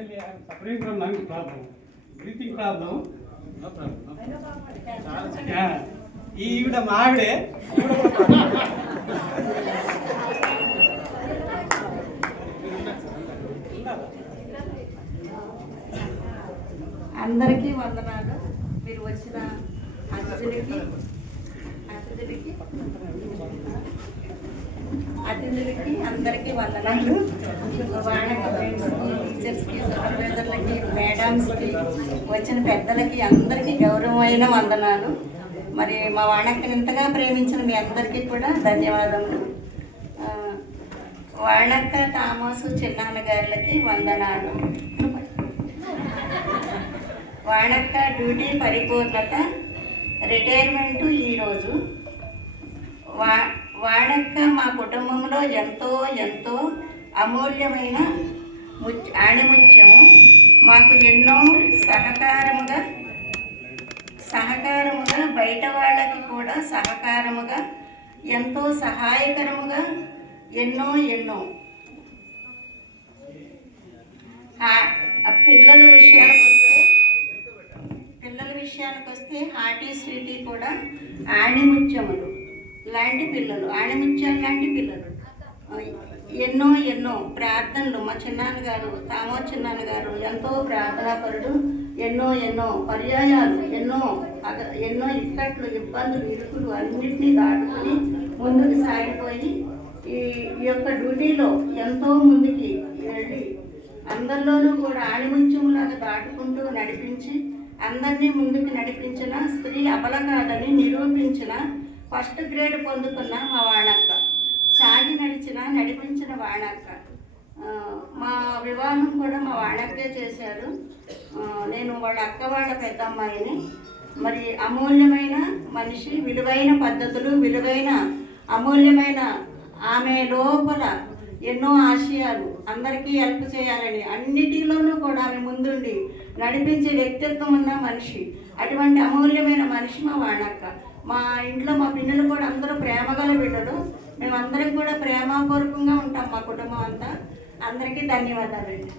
Actually, I am suffering from lung problem, breathing problem. No problem. Yeah. ఈవిడ మావిడే అందరికీ వందనాలు. మీరు వచ్చిన అతిథులకి అందరికీ వందనాలు. వాళ్ళకి ఫ్రెండ్స్కి, టీచర్స్కి, సూపర్వైజర్లకి, మేడమ్స్కి, వచ్చిన పెద్దలకి అందరికీ గౌరవమైన వందనాలు. మరి మా వాణక్కని ఇంతగా ప్రేమించిన మీ అందరికీ కూడా ధన్యవాదములు. వాణక్క, తామోసు చిన్నాన్నగారులకి వందనాలు. వాణక్క డ్యూటీ పరిపూర్ణత, రిటైర్మెంటు ఈరోజు. వాణక్క మా కుటుంబంలో ఎంతో ఎంతో అమూల్యమైన ఆణిముత్యము. మాకు ఎన్నో సహకారముగా బయట వాళ్ళకి కూడా సహకారముగా ఎంతో సహాయకరముగా ఎన్నో పిల్లల విషయానికి వస్తే హార్టీ స్వీటీ కూడా ఆణిముత్యములు లాంటి పిల్లలు, ఆణిముత్యాలు లాంటి పిల్లలు. ఎన్నో ప్రార్థనలు. మా చిన్నాన్నగారు, తామో చిన్నాన్నగారు ఎంతో ప్రార్థనాపరుడు. ఎన్నో పర్యాయాలు, ఎన్నో ఇక్కట్లు, ఇబ్బందులు, ఇరుకులు అన్నింటినీ దాటుకుని ముందుకు సాగిపోయి ఈ యొక్క డ్యూటీలో ఎంతో ముందుకి వెళ్ళి అందరిలోనూ కూడా ఆణిముత్యంలాగా దాటుకుంటూ నడిపించి అందరినీ ముందుకు నడిపించిన స్త్రీ అబల కాదని నిరూపించిన ఫస్ట్ గ్రేడ్ పొందుకున్న మా వాణక్క, సాగి నడిపించిన వాణక్క. మా వివాహం కూడా మా వాణక్కే చేశారు. నేను వాళ్ళ అక్క వాళ్ళ పెద్ద అమ్మాయిని. మరి అమూల్యమైన మనిషి, విలువైన పద్ధతులు, అమూల్యమైన ఆమె లోపల ఎన్నో ఆశయాలు, అందరికీ హెల్ప్ చేయాలని అన్నిటిలోనూ కూడా ఆమె ముందుండి నడిపించే వ్యక్తిత్వం ఉన్న మనిషి. అటువంటి అమూల్యమైన మనిషి మా వాణక్క. మా ఇంట్లో మా పిల్లలు కూడా అందరూ ప్రేమగల బిడ్డలు. మేమందరం కూడా ప్రేమపూర్వకంగా ఉంటాం మా కుటుంబం అంతా. అందరికీ ధన్యవాదాలండి.